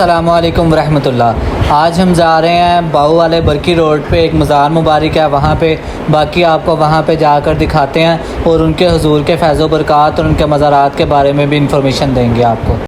अस्सलामुअलैकुम रहमतुल्लाह। आज हम जा रहे हैं बाऊ वाले बरकी रोड पे, एक मज़ार मुबारक है वहाँ पे। बाकी आपको वहाँ पे जाकर दिखाते हैं और उनके हुजूर के फैज़ व बरक़ात और उनके मज़ारात के बारे में भी इंफॉर्मेशन देंगे आपको।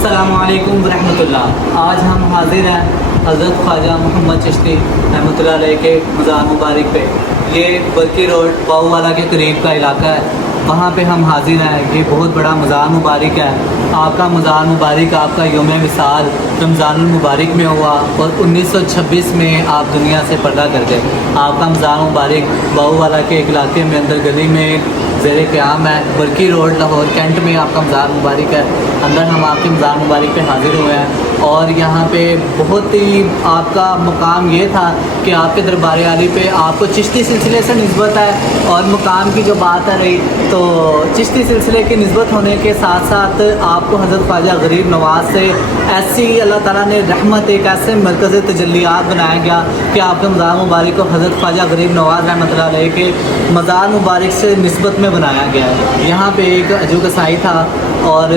अस्सलामुअलैकुम रहमतुल्लाह। आज हम हाजिर हैं हज़रत ख्वाजा मोहम्मद चिश्ती रहमतुल्लाह अलैह के मज़ार मुबारक पे। ये बरकी रोड बाऊ वाला के करीब का इलाका है, वहाँ पे हम हाजिर हैं। ये बहुत बड़ा मज़ार मुबारक है। आपका मज़ार मुबारक आपका यौम विसाल रमज़ानुल मुबारक में हुआ और 1926 में आप दुनिया से पर्दा कर गए। आपका मज़ार मुबारक बाऊ वाला के एक इलाके में अंदर गली में ज़ेरे क़याम है। बरकी रोड लाहौर कैंट में आपका मज़ार मुबारक है। अंदर हम आपके मज़ार मुबारक पे हाज़िर हुए हैं और यहाँ पे बहुत ही आपका मुकाम ये था कि आपके दरबार आली पे आपको चिश्ती सिलसिले से निस्बत है। और मुकाम की जो बात है रही, तो चिश्ती सिलसिले की निस्बत होने के साथ साथ आपको हज़रत ख्वाजा गरीब नवाज़ से ऐसी अल्लाह ताला ने रहमत, एक ऐसे मरकज़ तजल्लियात बनाया गया कि आपके मज़ार मुबारक को हज़रत ख्वाजा गरीब नवाज़ रहमतुल्लाह अलैह के मज़ार मुबारक से निस्बत में बनाया गया है। यहाँ पे एक अजू कसाई था और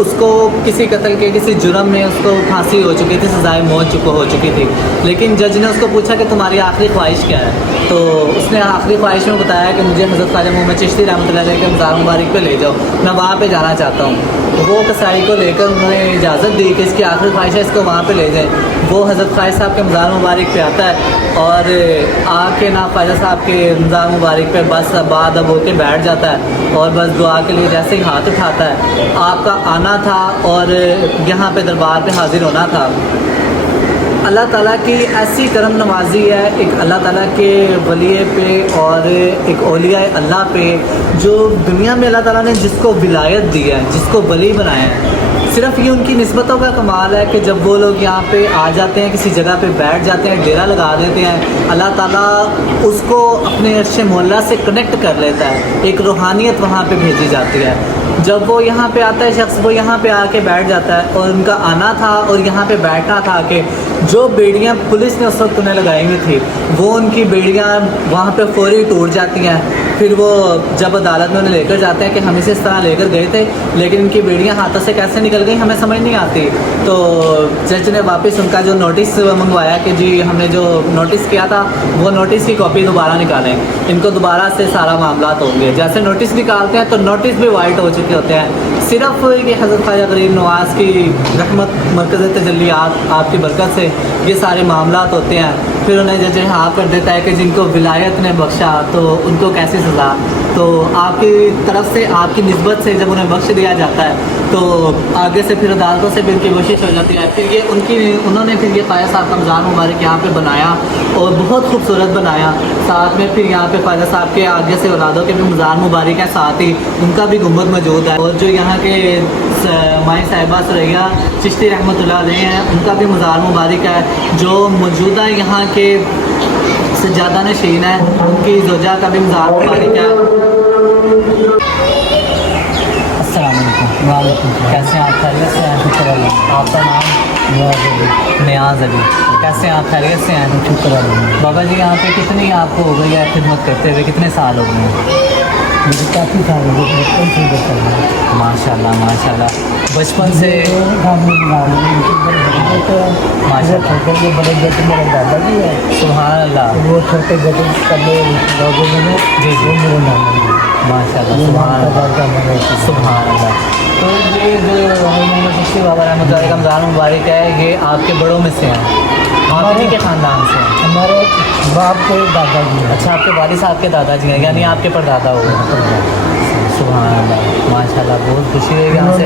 उसको किसी कत्ल के किसी जुर्म में उसको फांसी हो चुकी थी, सज़ाए मौत हो चुकी थी। लेकिन जज ने उसको पूछा कि तुम्हारी आखिरी ख्वाहिश क्या है, तो उसने आखिरी ख्वाहिश में बताया कि मुझे हज़रत ख्वाजा मोहम्मद चिश्ती रहमतुल्लाह अलैह के मज़ार मुबारक पे ले जाओ, मैं वहाँ पे जाना चाहता हूँ। वो कसाई को लेकर उन्होंने इजाज़त दी कि इसकी आखिरी ख्वाहिश है, इसको वहाँ पे ले जाएं। वो हज़रत ख्वाजा साहब के मज़ार मुबारक पे आता है और आके ना ख्वाजा साहब के मज़ार मुबारक पे बस बाद अब होके बैठ जाता है और बस दुआ के लिए जैसे ही हाथ उठाता है, आपका आना था और यहाँ पे दरबार पे हाज़िर होना था। अल्लाह ताला की ऐसी करम नवाजी है एक अल्लाह ताला के वली पे और एक औलिया अल्लाह पे, जो दुनिया में अल्लाह ताला ने जिसको विलायत दी है, जिसको वली बनाया है। सिर्फ ये उनकी निस्बतों का कमाल है कि जब वो लोग यहाँ पे आ जाते हैं, किसी जगह पे बैठ जाते हैं, डेरा लगा देते हैं, अल्लाह ताला उसको अपने अर्श मौला से कनेक्ट कर लेता है। एक रूहानियत वहाँ पे भेजी जाती है। जब वो यहाँ पे आता है शख्स, वो यहाँ पे आके बैठ जाता है और उनका आना था और यहाँ पे बैठना था कि जो बेड़ियाँ पुलिस ने उस वक्त उन्हें लगाई हुई थी, वो उनकी बेड़ियाँ वहाँ पे फौरी टूट जाती हैं। फिर वो जब अदालत में उन्हें लेकर जाते हैं कि हम इसे इस तरह लेकर गए थे, लेकिन इनकी बेड़ियाँ हाथों से कैसे निकल गई हमें समझ नहीं आती। तो जज ने वापस उनका जो नोटिस मंगवाया कि जी हमने जो नोटिस किया था वो नोटिस की कॉपी दोबारा निकालें, इनको दोबारा से सारा मामला होंगे। जैसे नोटिस निकालते हैं तो नोटिस भी वाइट हो चुके होते हैं। सिर्फ ये हज़रत ख्वाजा गरीब नवाज़ की रहमत, मरकज़ तजल्लियात, आपकी बरकत से ये सारे मामला होते हैं। फिर उन्हें जज हाँ कर देता है कि जिनको विलायत ने बख्शा तो उनको कैसी सज़ा। तो आपकी तरफ से, आपकी निस्बत से जब उन्हें बख्श दिया जाता है तो आगे से फिर अदालतों से भी उनकी कोशिश हो जाती है। फिर ये उन्होंने फिर ये ख्वाजा साहब का मज़ार मुबारक यहाँ पे बनाया और बहुत खूबसूरत बनाया। साथ में फिर यहाँ पे ख्वाजा साहब के आगे से औलादों के भी मज़ार मुबारक है, साथ ही उनका भी गुंबद मौजूद है। और जो यहाँ के माई साहिबा सुरैया चिश्ती रहमतुल्लाह अलैह हैं, उनका भी मज़ार मुबारक है। जो मौजूदा यहाँ के सज्जादा नशीन है, उनकी ज़ौजा का भी मज़ार मुबारक है। अस्सलाम वालेकुम, कैसे हैं आप? खैरियत से हैं? शुक्र अल्लाह। आपका नाम? नियाज़ अली। कैसे हैं आप? खैरियत से हैं? शुक्र अल्लाह। बाबा जी यहाँ पे कितनी आपको हो गई है खिदमत करते हुए, कितने साल हो गए हैं? मुझे काफ़ी साल हो गए, बचपन से बता रहा। माशाल्लाह माशाल्लाह, बचपन से माशाल्लाह। छोटे बड़े बेटे मेरे दादाजी है, सुभान अल्लाह। वो छोटे बेटे कभी लोगों में जी जी, मेरे नाम माशाल्लाह सुभान अल्लाह सुभान अल्लाह। तो ये जो चिश्ती बाबा रहमतुल्लाह अलैह का रमज़ान मुबारक है, ये आपके बड़ों में से हैं, आप ही के ख़ानदान से हैं? हमारे बाप के दादाजी हैं। अच्छा, आपके वालिद साहब के दादाजी हैं, यानी आपके परदादा हो गए। सुभान अल्लाह, माशाल्लाह, बहुत खुशी हुई यहाँ से।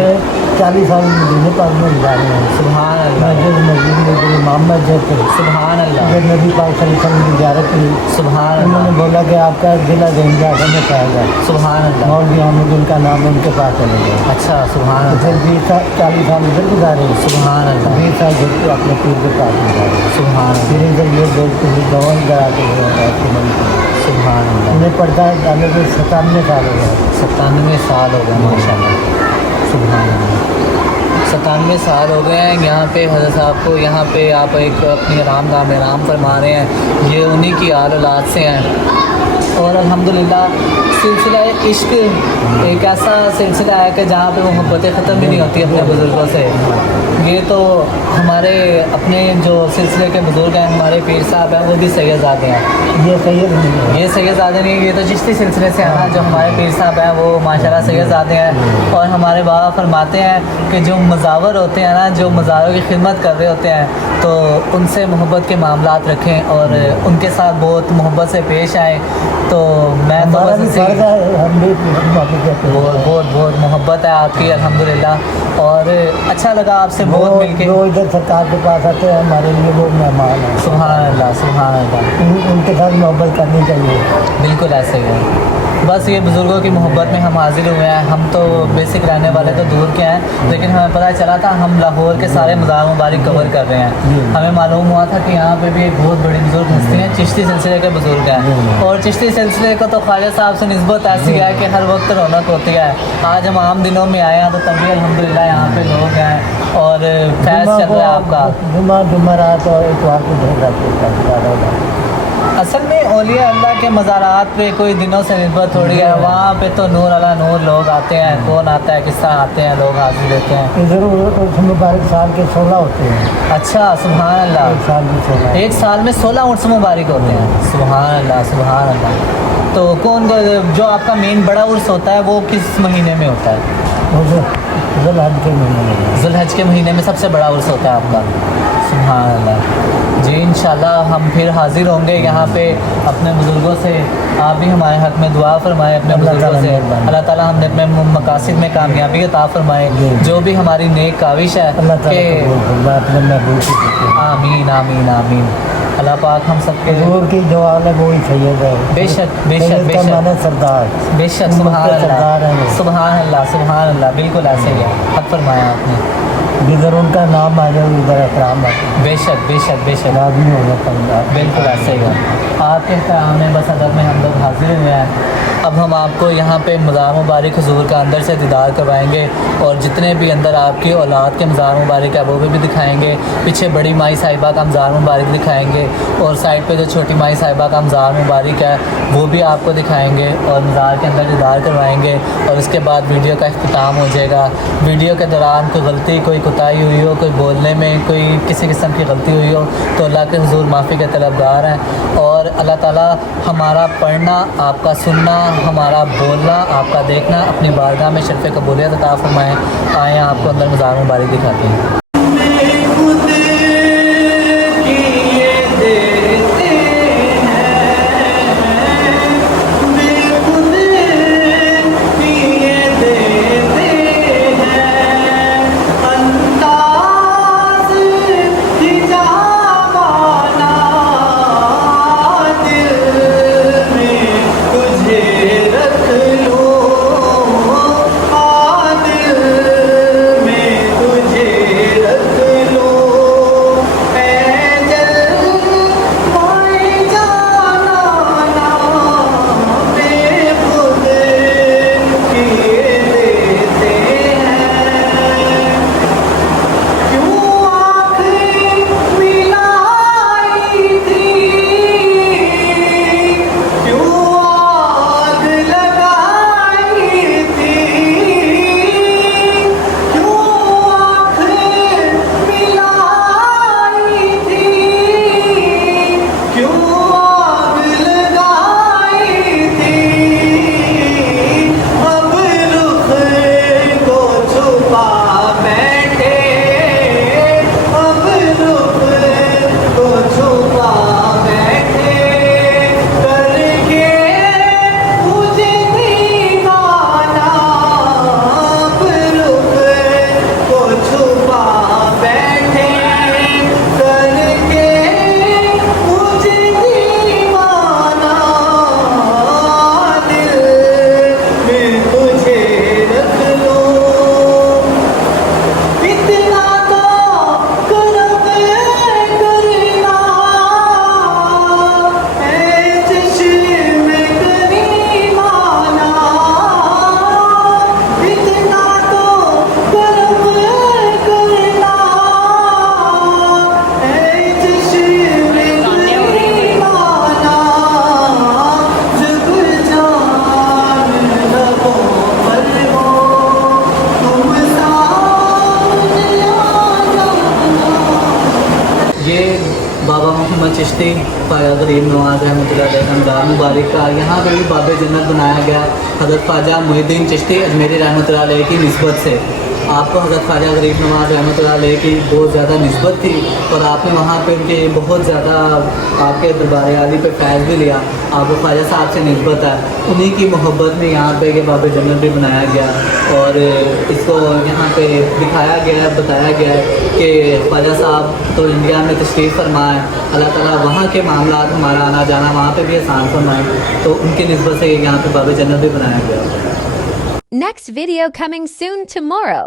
40 साल मदीने पाक में गुजारे हैं। सुभान अल्लाह, मस्जिद मस्जिद में जो इमाम मस्जिद थे, सुभान अल्लाह, जब नबी पाक सल्लल्लाहु अलैहि वसल्लम की ज़ियारत की, सुभान उन्होंने अल्लाह, बोला कि आपका जिला देंगे जाकर में पाया जाए। सुभान अल्लाह। मौलवी अहमद उनका नाम उनके पास चले गए। अच्छा, सुभान तो अल्लाह, फिर 40 साल इधर गुजारे, सुभान अल्लाह, 20 साल घर के अपने पीर के पास गुजारे। सुभान अल्लाह, फिर इधर ये दोस्त दौड़ कराते हुए सुभान अल्लाह। उन्हें पढ़ता जाने के 97 साल हो गए। 97 साल हो गए माशाल्लाह, सुभान अल्लाह, 97 साल हो गए हैं यहाँ पे हज़रत साहब को। यहाँ पे आप एक अपनी आराम गाह में आराम फरमा रहे हैं, ये उन्हीं की आल औलाद से हैं। और अल्हम्दुलिल्लाह सिलसिला इश्क एक ऐसा सिलसिला है कि जहाँ पे मोहब्बतें ख़त्म भी नहीं होती अपने बुज़ुर्गों से। ये तो हमारे अपने जो सिलसिले के बुज़ुर्ग हैं, हमारे पीर साहब हैं, वो भी सैयदज़ादे हैं। ये सैयद नहीं है। ये सैयदज़ादे नहीं, ये तो चिश्ती सिलसिले से है ना। जो हमारे पीर साहब हैं वो माशाल्लाह सैयदज़ादे हैं। और हमारे बाबा फरमाते हैं कि जो मज़ावर होते हैं ना, जो मज़ारों की खिदमत कर रहे होते हैं, तो उनसे मोहब्बत के मामलात रखें और उनके साथ बहुत मोहब्बत से पेश आए। तो मैं तो हमारा बस भी इसी- फर्ज है, हम भी कहते हैं। बहुत बहुत बहुत मोहब्बत है आपकी अल्हम्दुलिल्लाह। और अच्छा लगा आपसे वो बहुत मिलके। जो इधर सरकार के पास आते हैं हमारे लिए वो मेहमान हैं। सुभान अल्लाह, सुभान अल्लाह, उनके साथ मोहब्बत करनी चाहिए। बिल्कुल ऐसे ही है। बस ये बुज़ुर्गों की मोहब्बत में हम हाजिर हुए हैं। हम तो बेसिक रहने वाले तो दूर के हैं, लेकिन हमें पता चला था हम लाहौर के सारे मज़ार मुबारक कवर कर रहे हैं। हमें मालूम हुआ था कि यहाँ पे भी एक बहुत बड़ी बुज़ुर्ग हस्ती हैं, चिश्ती सिलसिले के बुज़ुर्ग हैं। और चिश्ती सिलसिले को तो ख्वाजा साहब से निस्बत ऐसी है कि हर वक्त रौनक होती है। आज हम आम दिनों में आए हैं तो तभी अल्हम्दुलिल्लाह यहाँ पे लोग हैं और फैज़ चल रहा है आपका। जुम्मरात और इतवार को ढेर जाते असल में औलिया अल्लाह के मज़ारात पे कोई दिनों से निस्बत थोड़ी है। वहाँ पे तो नूर अला नूर लोग आते हैं। कौन आता है, किस तरह आते हैं, लोग हाजिर लेते हैं। इधर उर्स मुबारक साल के 16 होते हैं। अच्छा, सुभान अल्लाह, एक साल में 16। एक साल में 16 उर्स मुबारक होते हैं। सुभान अल्लाह, सुभान अल्लाह। तो कौन जो आपका मेन बड़ा उर्स होता है वो किस महीने में होता है? जुल्हज के महीने में। जुल्हज के महीने में सबसे बड़ा उर्स होता है आपका। सुभान अल्लाह। जी, इंशाल्लाह हम फिर हाजिर होंगे यहाँ पे अपने बुज़ुर्गों से। आप भी हमारे हक़ में दुआ फरमाएं अपने बुज़ुर्गों से। अल्लाह ताला हमने अपने मकासद में कामयाबी अता फरमाए। जो भी हमारी नेक काविश है अल्लाह ताला कि कबूल फरमाए अपने महबूब की खुशी। आमीन आमीन आमीन। अल्लाह पाक हम सबके हुजूर की जो आल है वो ही सैयद है। बेशक बेशक सैयद का बेशक माने सरदार। बेशक, उम्मत सुभान के सरदार हैं अल्लाह, वो। सुभान अल्लाह, सुभान अल्लाह, बिल्कुल ऐसे ही है। हक़ फरमाया आपने। जिधर उनका नाम आ जाए उधर एहतराम है। बेशक बेशक बेशक, राजी होना पड़ेगा। बिल्कुल ऐसे ही है। आपके क़याम में बस अदब में हम लोग हाजिर हुए हैं। अब हम आपको यहाँ पे मज़ार मुबारक हुज़ूर का अंदर से दीदार करवाएंगे और जितने भी अंदर आपकी औलाद के मज़ार मुबारक है वो भी दिखाएंगे। पीछे बड़ी माई साहिबा का मज़ार मुबारक दिखाएंगे और साइड पे जो छोटी माई साहिबा का मज़ार मुबारक है वो भी आपको दिखाएंगे और मज़ार के अंदर दीदार करवाएंगे। और उसके बाद वीडियो का इख्तिताम हो जाएगा। वीडियो के दौरान कोई गलती, कोई कोताही हुई हो, कोई बोलने में कोई किसी किस्म की गलती हुई हो तो अल्लाह के हुज़ूर माफ़ी के तलबगार हैं। और अल्लाह ताला हमारा पढ़ना, आपका सुनना, हमारा बोलना, आपका देखना अपनी बारगाह में शर्फ़ कबूलियत अता फरमाएँ। आएँ आपको अंदर मज़ार मुबारक दिखाते हैं। मोहम्मद चिश्ती ख्वाजा गरीब नवाज रहमतुल्लाह अलैह का मज़ार मुबारक का यहाँ पर भी बाब जन्नत बनाया गया हज़रत ख्वाजा मुहिद्दीन चिश्ती अजमेरी रहमतुल्लाह अलैह की निस्बत से। आपको हज़रत ख्वाजा गरीब नवाज रहमतुल्लाह अलैह की बहुत ज़्यादा निस्बत थी और आपने वहाँ पे उनके बहुत ज़्यादा आपके दरबार आली पे फैज़ भी लिया, आपको ख्वाजा साहब से निस्बत है। उन्हीं की मोहब्बत में यहाँ पे ये बाब जन्नत भी बनाया गया और इसको यहाँ पे दिखाया गया है, बताया गया है कि ख्वाजा साहब तो इंडिया में तशरीफ़ फरमा है, अल्लाह ताला वहाँ के मामलात हमारा आना जाना वहाँ पे भी आसान फरमाए, तो उनकी निस्बत से यहाँ पे बाब जन्नत भी बनाया गया। Next video coming soon tomorrow.